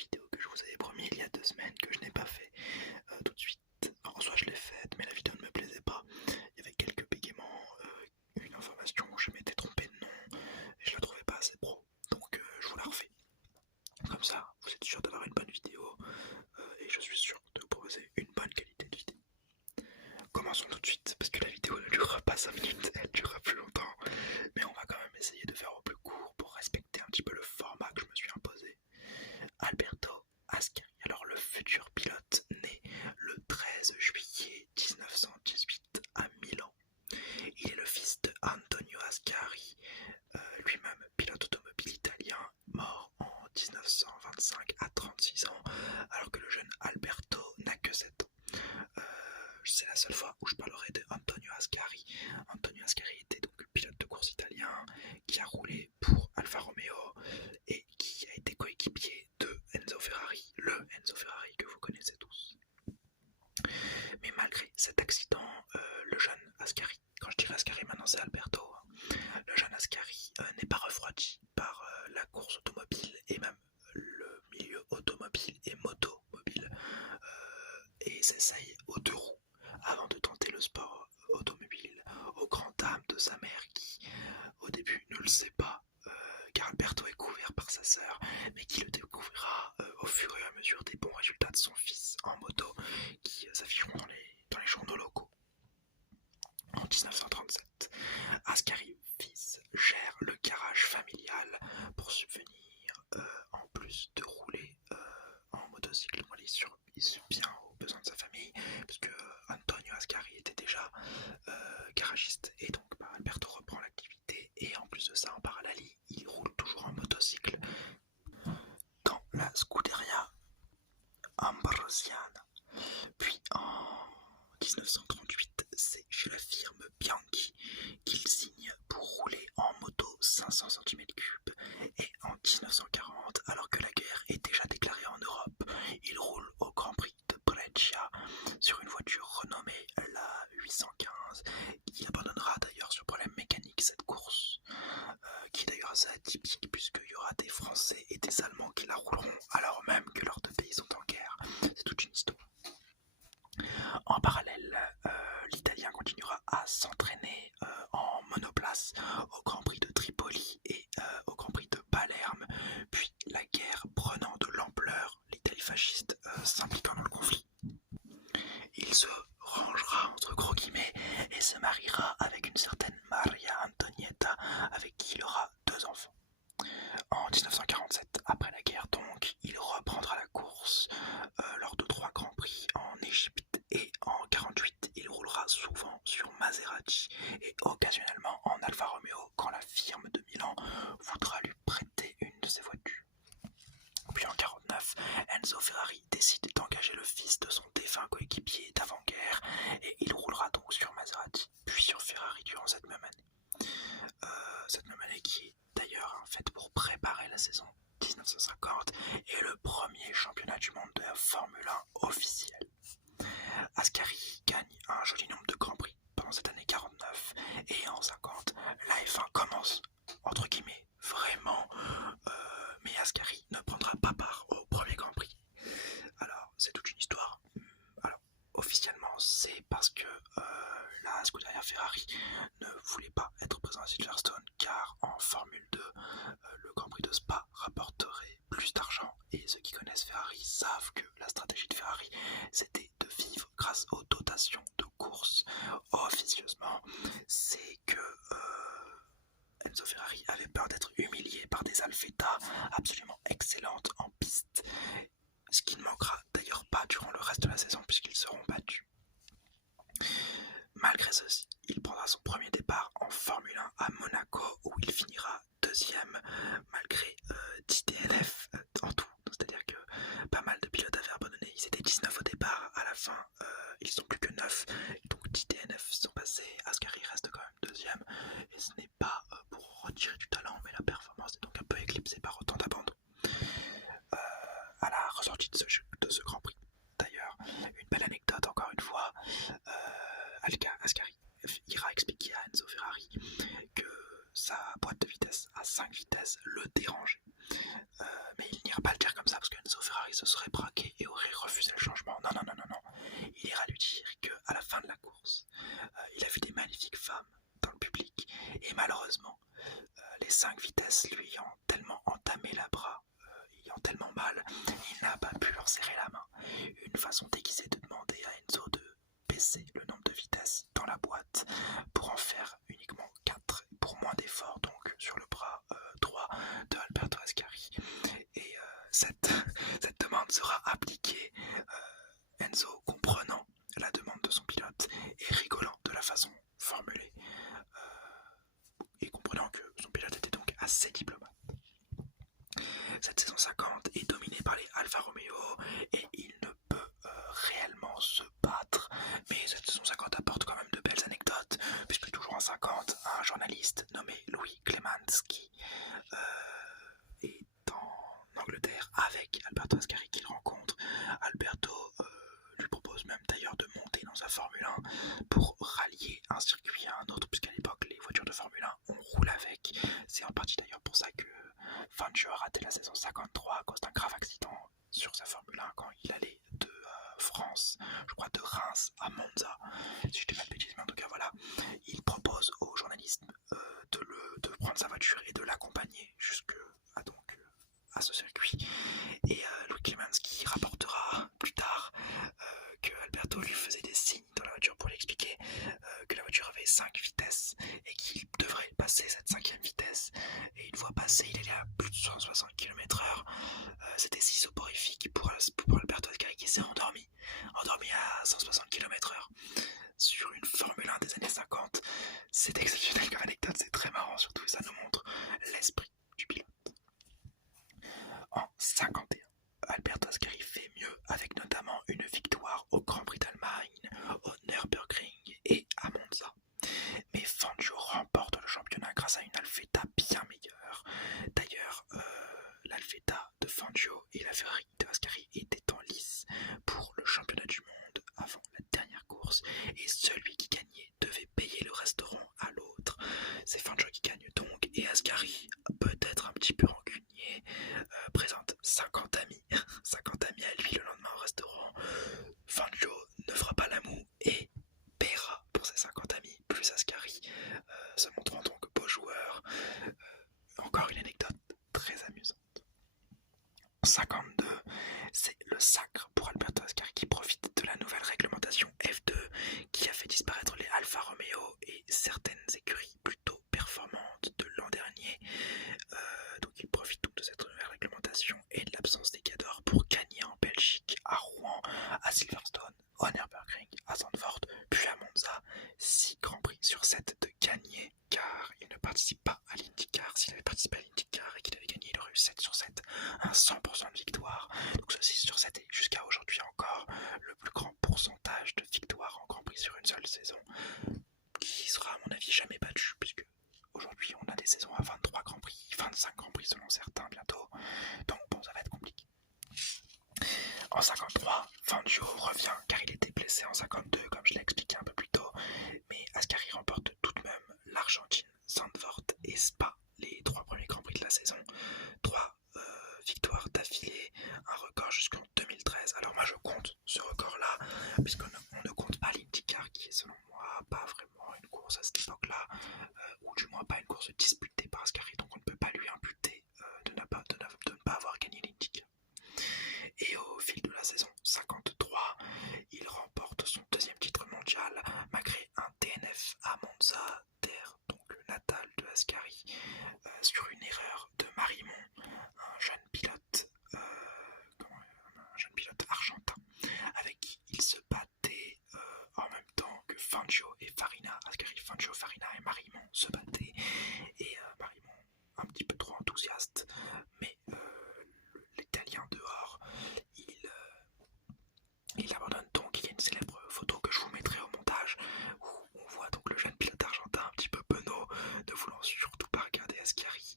vidéo que je vous avais promis il y a 2 semaines que je n'ai pas fait tout de suite. Enfin, en soi je l'ai faite mais la vidéo ne me plaisait pas. Il y avait quelques bégaiements, une information où je m'étais trompé de nom et je la trouvais pas assez pro. Donc je vous la refais. Comme ça vous êtes sûr d'avoir une bonne vidéo et je suis sûr de vous proposer une bonne qualité de vidéo. Commençons tout de suite parce que la vidéo ne durera pas 5 minutes, elle durera plus longtemps. Mais on va quand même essayer de faire au plus court pour respecter un petit peu le format que je me suis imposé. Alberto Ascari, alors le futur pilote né le 13 juillet 1918 à Milan. Il est le fils de Antonio Ascari, lui-même pilote automobile italien, mort en 1925 à 36 ans, alors que le jeune Alberto n'a que 7 ans. C'est la seule fois où je parlerai de Antonio Ascari. Antonio Ascari était donc pilote de course italien qui a roulé pour Alfa Romeo et qui a été coéquipier de Enzo Ferrari, le Enzo Ferrari que vous connaissez tous. Mais malgré cet accident, le jeune Ascari, quand je dis Ascari maintenant c'est Alberto, le jeune Ascari n'est pas refroidi par la course automobile et même le milieu automobile et motomobile et s'essaye aux 2 roues avant de tenter le sport automobile au grand dam de sa mère qui au début ne le sait pas car Alberto est couvert par sa sœur mais qui le découvrira au fur et à mesure des bons résultats de son fils en moto qui s'afficheront dans les journaux locaux. En 1937, Ascari fils gère le garage familial pour subvenir en plus de rouler en motocycle. Il subvient aux besoins de sa famille puisque Antonio Ascari était déjà garagiste et donc Alberto reprend l'activité et en plus de ça en parallèle il roule toujours en motocycle dans la Scuderia Ambrosiana. Puis en 1938 c'est chez la firme Bianchi qu'il signe pour rouler en moto 500 cm3 et en 1940 alors que la guerre est déjà déclarée en Europe il roule au Grand Prix de Brescia sur une voiture renommée la 815. Il abandonnera d'ailleurs sur problème mécanique cette course qui est d'ailleurs assez atypique puisqu'il y aura des Français et des Allemands qui la rouleront alors même que leurs 2 pays sont en guerre. C'est toute une histoire. En parallèle, l'Italien continuera à s'entraîner en monoplace au Grand Prix de Tripoli et au Grand Prix de Palerme, puis la guerre prenant de l'ampleur, l'Italie fasciste s'impliquant dans le conflit. Il se rangera entre gros guillemets et se mariera avec une certaine Maria Antonietta avec qui il aura 2 enfants. En 1947, après la guerre donc, il reprendra la course lors de 3 grands prix en Égypte et en 1948, il roulera souvent sur Maserati et occasionnellement en Alfa Romeo quand la firme de Milan voudra lui prêter une de ses voitures. Puis en 1949, Enzo Ferrari décide d'engager le fils de son défunt coéquipier d'avant-guerre et il roulera donc sur Maserati, puis sur Ferrari durant cette même année. Cette même année qui est d'ailleurs faite pour préparer la saison 1950 et le premier championnat du monde de la Formule 1 officiel. Ascari gagne un joli nombre de grands prix pendant cette année 49 et en 50, la F1 commence entre guillemets vraiment, mais Ascari ne prendra pas part au premier Grand Prix. Alors c'est toute une histoire. Alors officiellement c'est parce que la Scuderia Ferrari ne voulait pas être présent à Silverstone car en Formule 2 le Grand Prix de Spa rapporterait plus d'argent et ceux qui connaissent Ferrari savent que la stratégie de Ferrari c'était de vivre grâce aux dotations de course. Officieusement c'est que Enzo Ferrari avait peur d'être humilié par des Alfetta absolument excellentes en piste, ce qui ne manquera d'ailleurs pas durant le reste de la saison puisqu'ils seront battus. Malgré ceci, il prendra son premier départ en Formule 1 à Monaco où il finira 2e malgré 10 DNF en tout. C'est-à-dire que pas mal de pilotes avaient abandonné, ils étaient 19 au départ, à la fin ils sont plus que 9, donc 10 DNF sont passés, Ascari reste quand même 2e et ce n'est pas pour retirer du talent mais la performance est donc un peu éclipsée par autant d'abandon. À la ressortie de ce Grand Prix d'ailleurs, une belle anecdote encore une fois, Ascari ira expliquer à Enzo Ferrari que sa boîte de vitesse à 5 vitesses le dérangeait. Mais il n'ira pas le dire comme ça parce qu'Enzo Ferrari se serait braqué et aurait refusé le changement. Non, non, non, non, non. Il ira lui dire qu'à la fin de la course, il a vu des magnifiques femmes dans le public et malheureusement, les 5 vitesses lui ayant tellement entamé la bras, ayant tellement mal, il n'a pas pu leur serrer la main. Une façon déguisée de demander à Enzo de baisser le nombre de vitesses dans la boîte pour en faire uniquement 4 pour moins d'efforts donc sur le bras droit de Alberto Ascari. Et cette demande sera appliquée, Enzo comprenant la demande de son pilote et rigolant de la façon formulée et comprenant que son pilote était donc assez diplomate. Cette saison 50 est dominée par les Alfa Romeo et il ne peut réellement se battre. Mais cette saison 50 apporte quand même de belles anecdotes, puisque toujours en 50, un journaliste nommé Louis Clemanski est en Angleterre avec Alberto Ascari qu'il rencontre. Alberto lui propose même d'ailleurs de monter dans sa Formule 1 pour rallier un circuit à un autre, puisqu'à l'époque les voitures de Formule 1 on roule avec. C'est en partie d'ailleurs pour ça que Fangio a raté la saison 53 à cause d'un grave accident sur sa Formule 1 quand il allait de France, je crois de Reims à Monza, si je dis pas de bêtises, mais en tout cas voilà, il propose aux journalistes de prendre sa voiture et de l'accompagner jusque à ce circuit. Et Louis Clemanski rapportera plus tard que Alberto lui faisait des signes dans la voiture pour lui expliquer que la voiture avait 5 vitesses et qu'il devrait passer cette 5e vitesse. Et une fois passé, il allait à plus de 160 km/h. C'était si soporifique pour Alberto Ascari qui s'est endormi à 160 km/h sur une Formule 1 des années 50. C'est exceptionnel comme anecdote, c'est très marrant, surtout ça nous montre l'esprit du pilote. En 51, Alberto Ascari fait mieux avec notamment une victoire au Grand Prix d'Allemagne, au Nürburgring et à Monza. Mais Fangio remporte le championnat grâce à une Alfetta bien meilleure. D'ailleurs, l'Alfetta de Fangio et la Ferrari de Ascari étaient en lice pour le championnat du monde avant la dernière course et celui qui gagnait devait payer le restaurant à l'autre. C'est Fangio qui gagne donc et Ascari, peut-être un petit peu rancunier, présente 50 amis, 50 amis à lui le lendemain au restaurant. Fangio ne fera pas la moue et paiera pour ses 50 amis, plus Ascari, se montrant donc beau joueur. Encore une anecdote très amusante. En 52, c'est le sacre pour Alberto Ascari qui profite de la nouvelle réglementation F2 qui a fait disparaître les Alfa Romeo et certaines écuries plutôt performantes de l'an dernier. Donc il profite donc de cette nouvelle réglementation et de l'absence des cadors pour gagner en Belgique, à Rouen, à Silverstone, au Nürburgring, à Zandvoort, puis à Monza. 6 Grands Prix sur 7 de gagner car il ne participe pas à l'IndyCar. S'il avait participé à l'IndyCar et qu'il avait gagné, il aurait eu 7 sur 7, un 100% de victoire. Donc ce 6 sur 7 est jusqu'à aujourd'hui encore le plus grand pourcentage de victoires en Grand Prix sur une seule saison, qui sera à mon avis jamais battu, puisque aujourd'hui on a des saisons à 23 Grands Prix, 25 Grands Prix selon certains bientôt, donc bon ça va être compliqué. En 53, Fangio revient car il était blessé en 52 comme je l'ai expliqué un peu plus tôt, mais Ascari remporte tout de même l'Argentine, Zandvoort et Spa, les 3 premiers Grands Prix de la saison. 3 victoires d'affilée, un record jusqu'en 2013. Alors moi je compte ce record-là, puisqu'on ne compte pas l'IndyCar qui est selon moi pas vraiment une course à cette époque-là, ou du moins pas une course disputée par Ascari, donc on ne peut pas lui imputer de ne pas avoir gagné l'IndyCar. Et au fil de la saison 53, il remporte son 2e titre mondial malgré un DNF à Monza, terre donc natale de Ascari, sur une erreur de Marimon, un jeune pilote argentin avec qui il se battait en même temps que Fangio et Farina. Ascari, Fangio, Farina et Marimon se battaient et Marimon un petit peu trop enthousiaste, mais l'italien dehors, il abandonne donc. Il y a une célèbre photo que je vous mettrai au montage où on voit donc le jeune pilote argentin un petit peu penaud, ne voulant surtout pas regarder Ascari,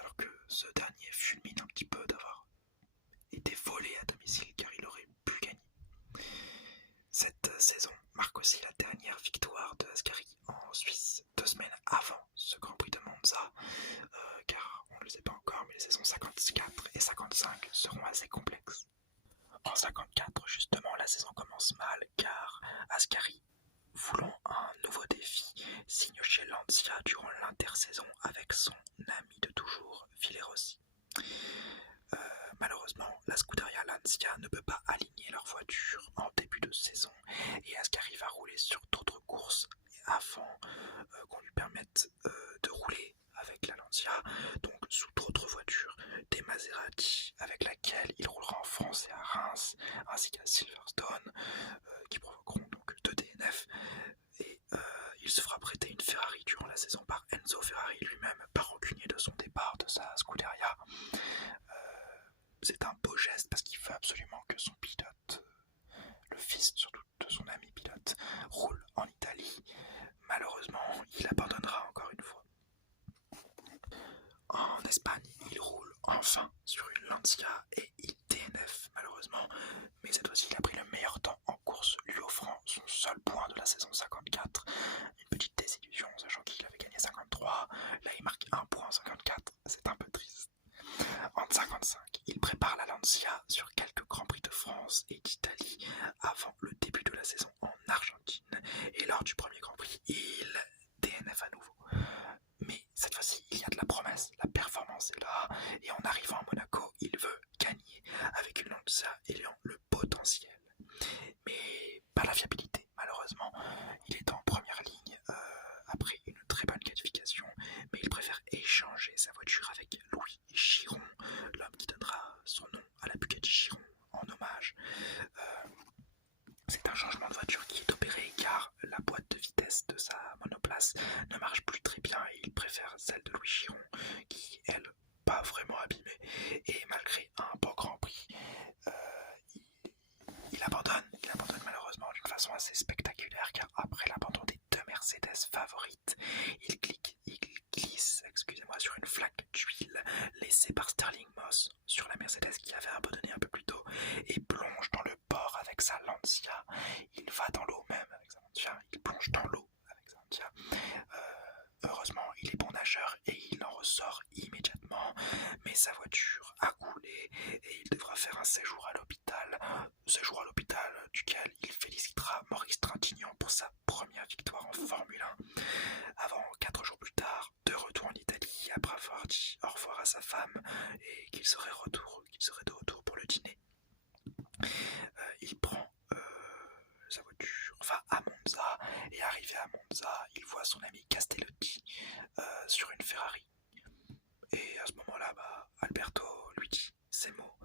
alors que ce dernier fulmine un petit peu d'avoir été volé à domicile car il aurait pu gagner. Cette saison marque aussi la dernière victoire de Ascari en Suisse, 2 semaines avant ce Grand Prix de Monza, car on ne le sait pas encore, mais les saisons 50 54 et 55 seront assez complexes. En 54, justement, la saison commence mal car Ascari, voulant un nouveau défi, signe chez Lancia durant l'intersaison avec son ami de toujours, Villerossi. Malheureusement, la Scuderia Lancia ne peut pas aligner leur voiture en début de saison et Ascari va rouler sur d'autres courses avant qu'on lui permette de rouler avec la Lancia, donc sous d'autres voitures, des Maserati avec laquelle il roulera en France et à Reims, ainsi qu'à Silverstone, qui provoqueront donc 2 DNF. Et il se fera prêter une Ferrari durant la saison par Enzo Ferrari lui-même, pas rancunier de son départ de sa Scuderia. C'est un beau geste parce qu'il veut absolument que son pilote, le fils surtout de son ami pilote, roule en Italie. Malheureusement, il abandonnera encore une fois. En Espagne, il roule enfin sur une Lancia et il DNF malheureusement, mais cette fois-ci il a pris le meilleur temps en course, lui offrant son seul point de la saison 54. Une petite désillusion, sachant qu'il avait gagné 53, là il marque un point en 54, c'est un peu triste. En 55, il prépare la Lancia sur quelques Grands Prix de France et d'Italie avant le début de la saison en Argentine, et lors du premier Grand Prix, il DNF à nouveau. Mais cette fois-ci, il y a de la promesse, la performance est là, et en arrivant à Monaco, il veut gagner avec une Lancia ayant le potentiel. Mais pas la fiabilité, malheureusement. Il est en première ligne après une très bonne qualification, mais il préfère échanger sa voiture avec Louis Chiron, l'homme qui donnera son nom à la Bugatti Chiron en hommage. C'est un changement de voiture qui est opéré car la boîte de vitesse de sa monoplace ne marche plus très bien et il préfère celle de Louis Chiron qui, elle, pas vraiment abîmée. Et malgré un bon Grand Prix, il abandonne malheureusement d'une façon assez spectaculaire car après l'abandon des 2 Mercedes favorites, il glisse sur une flaque d'huile laissée par Sterling Moss sur la Mercedes qui avait abandonné un peu plus tôt et plonge dans le port avec sa Lancia. Il va dans l'eau même avec sa Lancia, il plonge dans l'eau avec sa Lancia. Heureusement, il est bon nageur et il en ressort immédiatement, mais sa voiture a coulé et il devra faire un séjour à l'hôpital duquel il félicitera Maurice Trintignant pour sa première victoire en Formule 1, avant 4 jours plus tard, de retour en Italie après avoir dit au revoir à sa femme et qu'il serait de retour pour le dîner. Il prend sa voiture, va à Monza, et arrivé à Monza, il voit son ami Castellotti sur une Ferrari. Et à ce moment-là, Alberto lui dit ces mots,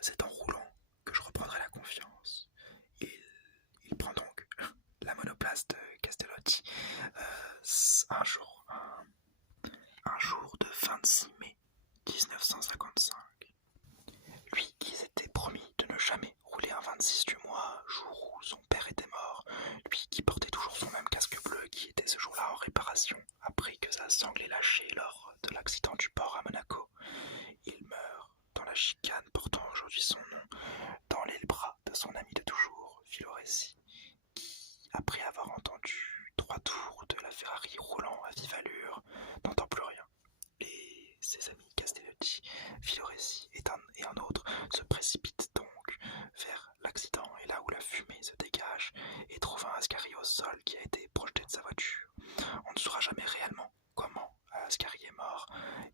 c'est en roulant que je reprendrai la confiance. Il prend donc la monoplace de Castellotti un jour de 26 mai 1955. Lui qui s'était promis de ne jamais rouler un 26 du mois, jour où son père était mort, lui qui portait toujours son même casque bleu qui était ce jour-là en réparation après que sa sangle ait lâché lors de l'accident du port à Monaco. Il meurt dans la chicane portant aujourd'hui son nom, dans les bras de son ami de toujours, Villoresi, qui, après avoir entendu 3 tours de la Ferrari roulant à vive allure, n'entend plus rien. Et ses amis Castellotti, Villoresi et un autre se précipitent donc vers l'accident et là où la fumée se dégage et trouve un Ascari au sol qui a été projeté de sa voiture. On ne saura jamais réellement comment Ascari est mort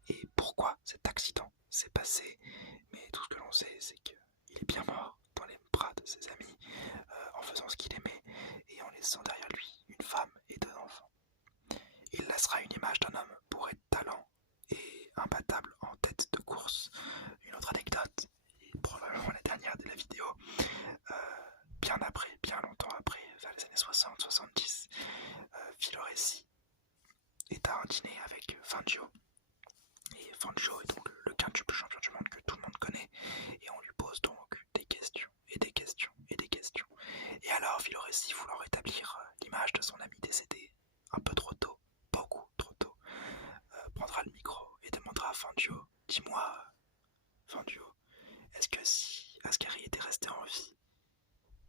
et pourquoi cet accident s'est passé, mais tout ce que l'on sait c'est qu'il est bien mort dans les bras de ses amis en faisant ce qu'il aimait et en laissant derrière lui une femme et 2 enfants. Il laissera une image d'un homme bourré de talent et imbattable en tête de course. Une autre anecdote, et probablement la dernière de la vidéo, bien longtemps après, vers les années 60-70, Villoresi est à un dîner avec Fangio. Et Fangio est donc le quintuple champion du monde que tout le monde connaît, et on lui pose donc des questions, et des questions, et des questions. Et alors Villoresi, voulant rétablir l'image de son ami décédé un peu trop tôt, beaucoup trop tôt, prendra le micro et demandera à Fangio, dis-moi, Fangio, est-ce que si Ascari était resté en vie,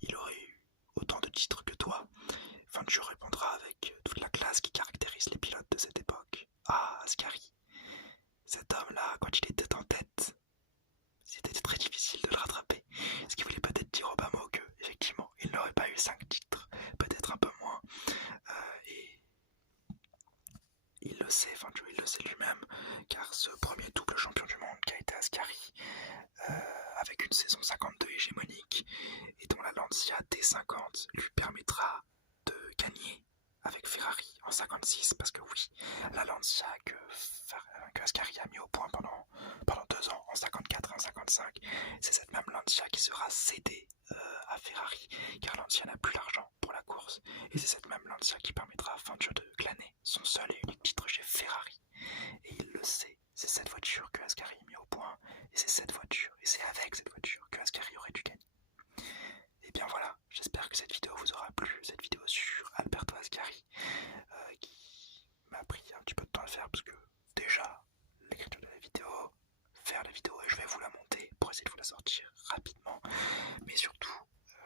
il aurait eu autant de titres que toi? Fangio répondra avec toute la classe qui caractérise les pilotes de cette époque. Ah, Ascari, cet homme-là, quand il était en tête, c'était très difficile de le rattraper. Ce qui voulait peut-être dire au bas mot que, effectivement, il n'aurait pas eu 5 titres, peut-être un peu moins. Et il le sait, Fangio, il le sait lui-même, car ce premier double champion du monde qui a été Ascari, avec une saison 52 hégémonique, et dont la Lancia T50 lui permettra de gagner avec Ferrari en 56, parce que oui, la Lancia que Ascari a mis au point pendant 2 ans, en 54 et en 55, c'est cette même Lancia qui sera cédée à Ferrari, car Lancia n'a plus l'argent pour la course, et c'est cette même Lancia qui permettra à Fangio de glaner son seul et unique titre chez Ferrari. Et il le sait, c'est cette voiture que Ascari a mis au point, et c'est cette voiture, et c'est avec cette voiture que Ascari aurait dû gagner. Et bien voilà, j'espère que cette vidéo vous aura plu, cette vidéo sur Alberto Ascari, qui m'a pris un petit peu de temps à faire, parce que déjà, l'écriture de la vidéo, faire la vidéo, et je vais vous la monter pour essayer de vous la sortir rapidement, mais surtout,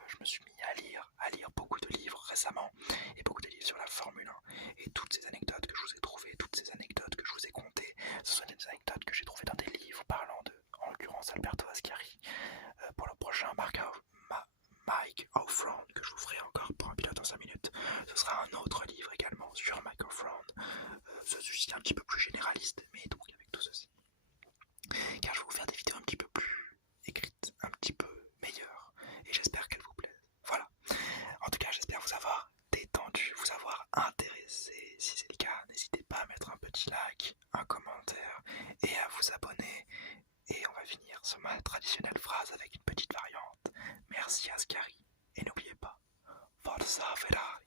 je me suis mis à lire beaucoup de livres récemment, et beaucoup de livres sur la Formule 1, et toutes ces anecdotes que je vous ai trouvées, toutes ces anecdotes que je vous ai contées, ce sont des anecdotes que j'ai trouvées dans des livres parlant de, en l'occurrence, Alberto Ascari. Pour le prochain Mike Offround, que je vous ferai encore pour un pilote en 5 minutes, ce sera un autre livre également sur Mike Offround, celui-ci un petit peu plus généraliste, mais donc avec tout ceci, car je vais vous faire des vidéos un petit peu plus écrites, un petit peu meilleures, et j'espère qu'elles vous plaisent. Voilà, en tout cas j'espère vous avoir détendu, vous avoir intéressé. Si c'est le cas, n'hésitez pas à mettre un petit like, un commentaire et à vous abonner. Et on va finir sur ma traditionnelle phrase avec une petite variante. Merci Ascari, et n'oubliez pas, Forza Ferrari.